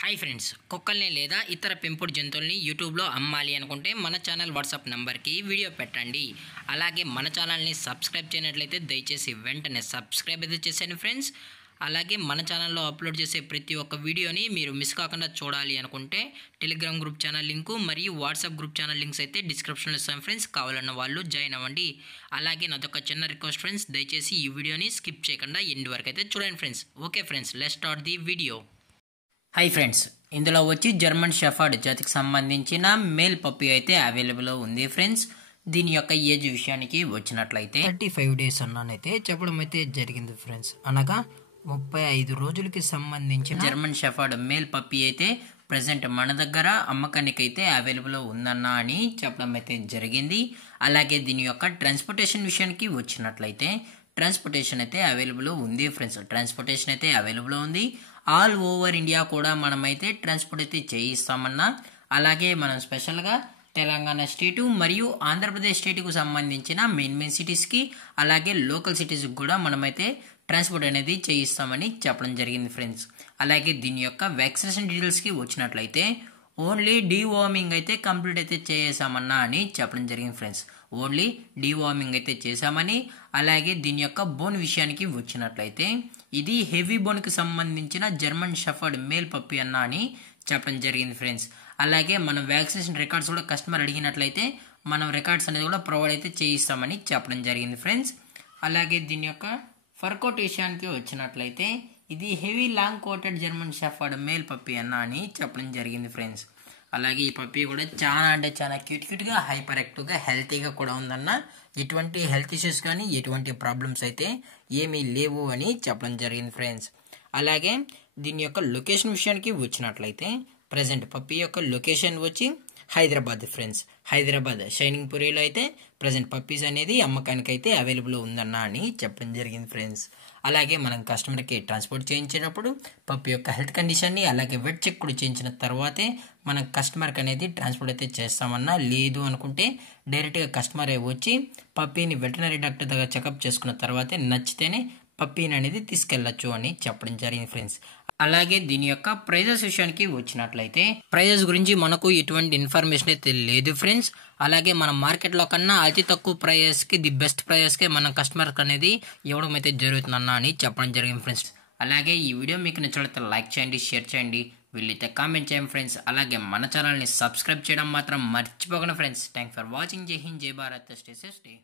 Hi friends, కుక్కల్ని లేదా ఇతర పెంపుడు జంతువుల్ని యూట్యూబ్లో అమ్మాలి అనుకుంటే మన ఛానల్ వాట్సాప్ నెంబర్కి వీడియో పెట్టండి. అలాగే మన ఛానల్ని సబ్స్క్రైబ్ చేయనట్లయితే దయచేసి వెంటనే సబ్స్క్రైబ్ అయితే చేసేయండి ఫ్రెండ్స్. అలాగే మన ఛానల్లో అప్లోడ్ చేసే ప్రతి ఒక్క వీడియోని మీరు మిస్ కాకుండా చూడాలి అనుకుంటే టెలిగ్రామ్ గ్రూప్ ఛానల్ లింకు మరియు వాట్సాప్ గ్రూప్ ఛానల్ లింక్స్ అయితే డిస్క్రిప్షన్లో ఇస్తాను ఫ్రెండ్స్. కావాలన్న వాళ్ళు జాయిన్ అవ్వండి. అలాగే నాదొక చిన్న రిక్వెస్ట్ ఫ్రెండ్స్, దయచేసి ఈ వీడియోని స్కిప్ చేయకుండా ఎండ్ వరకు అయితే చూడండి friends. Okay friends, let's start the video. Hi friends, ఇందులో వచ్చి జర్మన్ షెఫర్డ్ జాతికి సంబంధించిన మేల్ పప్పీ అయితే అవైలబుల్ ఉంది ఫ్రెండ్స్. దీని యొక్క ఏజ్ విషయానికి వచ్చినట్లయితే 35 days అన్నానైతే చెప్పడం అయితే జరిగింది ఫ్రెండ్స్. అనగా 35 రోజులకి సంబంధించిన జర్మన్ షెఫర్డ్ మేల్ పప్పీ అయితే ప్రజెంట్ మన దగ్గర అమ్మకానికి అయితే అవైలబుల్ ఉందన్నా అని చెప్పడం అయితే జరిగింది. అలాగే దీని యొక్క ట్రాన్స్పోర్టేషన్ విషయానికి వచ్చినట్లయితే ట్రాన్స్పోర్టేషన్ అయితే అవైలబుల్ ఉంది ఫ్రెండ్స్. ట్రాన్స్పోర్టేషన్ అయితే అవైలబుల్ ఉంది. ఆల్ ఓవర్ ఇండియా కూడా మనమైతే ట్రాన్స్పోర్ట్ అయితే చేయిస్తామన్నా. అలాగే మనం స్పెషల్గా తెలంగాణ స్టేటు మరియు ఆంధ్రప్రదేశ్ స్టేట్కు సంబంధించిన మెయిన్ సిటీస్కి అలాగే లోకల్ సిటీస్కి కూడా మనమైతే ట్రాన్స్పోర్ట్ అనేది చేయిస్తామని చెప్పడం జరిగింది ఫ్రెండ్స్. అలాగే దీని యొక్క వ్యాక్సినేషన్ డీటెయిల్స్కి వచ్చినట్లయితే ఓన్లీ డీవార్మింగ్ అయితే కంప్లీట్ అయితే చేసామన్నా అని చెప్పడం జరిగింది ఫ్రెండ్స్. ఓన్లీ డీవార్మింగ్ అయితే చేసామని. అలాగే దీని యొక్క బోన్ విషయానికి వచ్చినట్లయితే ఇది హెవీ బోన్కి సంబంధించిన జర్మన్ షెఫర్డ్ మేల్ పప్పీ అన్నా అని చెప్పడం జరిగింది ఫ్రెండ్స్. అలాగే మనం వ్యాక్సినేషన్ రికార్డ్స్ కూడా కస్టమర్ అడిగినట్లయితే మనం రికార్డ్స్ అనేది కూడా ప్రొవైడ్ అయితే చేయిస్తామని చెప్పడం జరిగింది ఫ్రెండ్స్. అలాగే దీని యొక్క ఫర్ కోట్ విషయానికి వచ్చినట్లయితే ఇది heavy long coated German shepherd male puppy అన్నా అని చెప్పడం జరిగింది ఫ్రెండ్స్. అలాగే ఈ పప్పీ కూడా చాలా అంటే చాలా క్యూట్గా హైపర్ యాక్టివ్గా హెల్తీగా కూడా ఉందన్న. ఎటువంటి హెల్త్ ఇష్యూస్ కానీ ఎటువంటి ప్రాబ్లమ్స్ అయితే ఏమీ లేవు అని చెప్పడం జరిగింది ఫ్రెండ్స్. అలాగే దీని యొక్క లొకేషన్ విషయానికి వచ్చినట్లయితే ప్రజెంట్ పప్పీ యొక్క లొకేషన్ వచ్చి హైదరాబాద్ ఫ్రెండ్స్. హైదరాబాద్ షైనింగ్ పురిలో అయితే ప్రజెంట్ పప్పీస్ అనేది అమ్మకానికి అయితే అవైలబుల్ ఉందన్న అని చెప్పడం జరిగింది ఫ్రెండ్స్. అలాగే మనం కస్టమర్కి ట్రాన్స్పోర్ట్ చేయించేటప్పుడు పప్పీ యొక్క హెల్త్ కండిషన్ని అలాగే వెట్ చెక్ కూడా చేయించిన తర్వాతే మనం కస్టమర్కి అనేది ట్రాన్స్పోర్ట్ అయితే చేస్తామన్నా. లేదు అనుకుంటే డైరెక్ట్గా కస్టమర్ వచ్చి పప్పీని వెటనరీ డాక్టర్ దగ్గర చెకప్ చేసుకున్న తర్వాతే నచ్చితేనే పప్పీని అనేది తీసుకెళ్లొచ్చు అని చెప్పడం జరిగింది ఫ్రెండ్స్. అలాగే దీని యొక్క ప్రైజెస్ విషయానికి వచ్చినట్లయితే ప్రైజెస్ గురించి మనకు ఎటువంటి ఇన్ఫర్మేషన్ అయితే లేదు ఫ్రెండ్స్. అలాగే మన మార్కెట్లో కన్నా అతి తక్కువ ప్రైజెస్కి ది బెస్ట్ ప్రైజెస్కి మన కస్టమర్కి అనేది ఇవ్వడం అయితే జరుగుతుందన్న అని చెప్పడం జరిగింది ఫ్రెండ్స్. అలాగే ఈ వీడియో మీకు నచ్చినట్లయితే లైక్ చేయండి, షేర్ చేయండి, వీళ్ళైతే కామెంట్ చేయండి ఫ్రెండ్స్. అలాగే మన ఛానల్ని సబ్స్క్రైబ్ చేయడం మాత్రం మర్చిపోకండి ఫ్రెండ్స్. Thanks for watching. జై హింద్, జై భారత్, స్టే సేఫ్, స్టే